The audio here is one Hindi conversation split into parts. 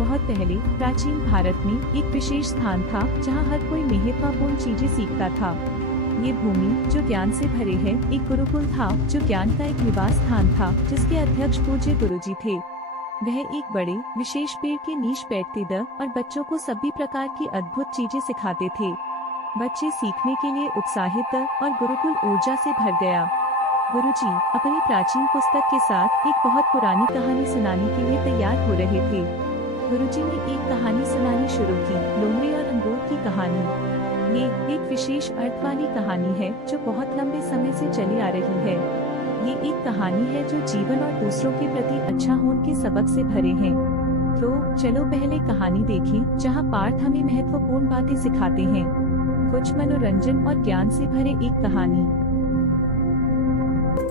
बहुत पहले प्राचीन भारत में एक विशेश स्थान था जहाँ हर कोई महत्वपूर्ण चीजें सीखता था। ये भूमि जो ज्ञान से भरे है एक गुरुकुल था, जो ज्ञान का एक निवास स्थान था, जिसके अध्यक्ष पूज्य गुरुजी थे। वह एक बड़े विशेष पेड़ के नीचे बैठते थे और बच्चों को सभी प्रकार की अद्भुत चीजें सिखाते थे। बच्चे सीखने के लिए उत्साहित थे और गुरुकुल ऊर्जा से भर गया। गुरुजी अपनी प्राचीन पुस्तक के साथ एक बहुत पुरानी कहानी सुनाने के लिए तैयार हो रहे थे। गुरुजी ने एक कहानी सुनानी शुरू की, लोमड़ी और अंगूर की कहानी। ये एक विशेष अर्थ वाली कहानी है जो बहुत लंबे समय से चली आ रही है। ये एक कहानी है जो जीवन और दूसरों के प्रति अच्छा होने के सबक से भरे हैं। तो चलो पहले कहानी देखें, जहाँ पार्थ हमें महत्वपूर्ण बातें सिखाते हैं। कुछ मनोरंजन और ज्ञान से भरे एक कहानी।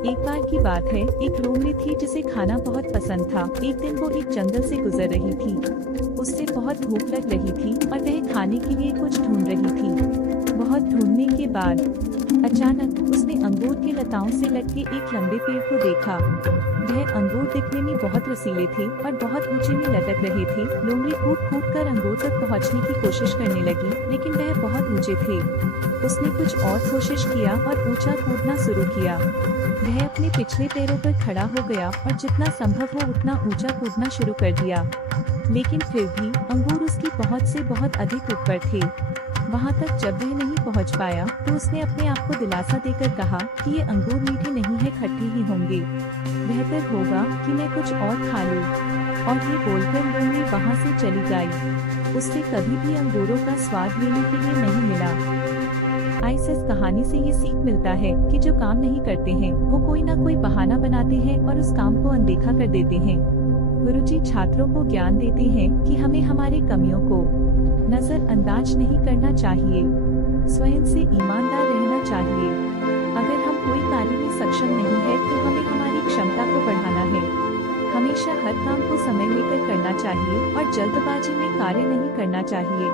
एक बार की बात है, एक लोमड़ी थी जिसे खाना बहुत पसंद था। एक दिन वो एक जंगल से गुजर रही थी। उससे बहुत भूख लग रही थी और वह खाने के लिए कुछ ढूंढ रही थी। बहुत ढूंढने के बाद अचानक उसने अंगूर के लताओं से लटके एक लंबे पेड़ को देखा। वह अंगूर दिखने में बहुत रसीले थे और बहुत ऊंचे में लटक रहे थे। लोमड़ी कूद कर अंगूर तक पहुंचने की कोशिश करने लगी, लेकिन वह बहुत ऊंचे थे। उसने कुछ और कोशिश किया और ऊंचा कूदना शुरू किया। वह अपने पिछले पैरों पर खड़ा हो गया और जितना संभव हो उतना ऊंचा कूदना शुरू कर दिया, लेकिन फिर भी अंगूर उसकी पहुंच से बहुत अधिक ऊपर थे। वहां तक जब वह नहीं पहुंच पाया तो उसने अपने आप को दिलासा देकर कहा कि ये अंगूर मीठे नहीं है, खट्टे ही होंगे। बेहतर होगा कि मैं कुछ और खा लूं। और ये बोलकर लोमड़ी वहां से चली गई। उससे कभी भी अंगूरों का स्वाद लेने के लिए नहीं मिला। इस कहानी से ये सीख मिलता है कि जो काम नहीं करते हैं वो कोई ना कोई बहाना बनाते हैं और उस काम को अनदेखा कर देते हैं। गुरुजी छात्रों को ज्ञान देते हैं कि हमें हमारी कमियों को नजरअंदाज नहीं करना चाहिए, स्वयं से ईमानदार रहना चाहिए। अगर हम कोई कार्य में सक्षम नहीं है तो हमें हमारी क्षमता को बढ़ाना है। हमेशा हर काम को समय लेकर करना चाहिए और जल्दबाजी में कार्य नहीं करना चाहिए।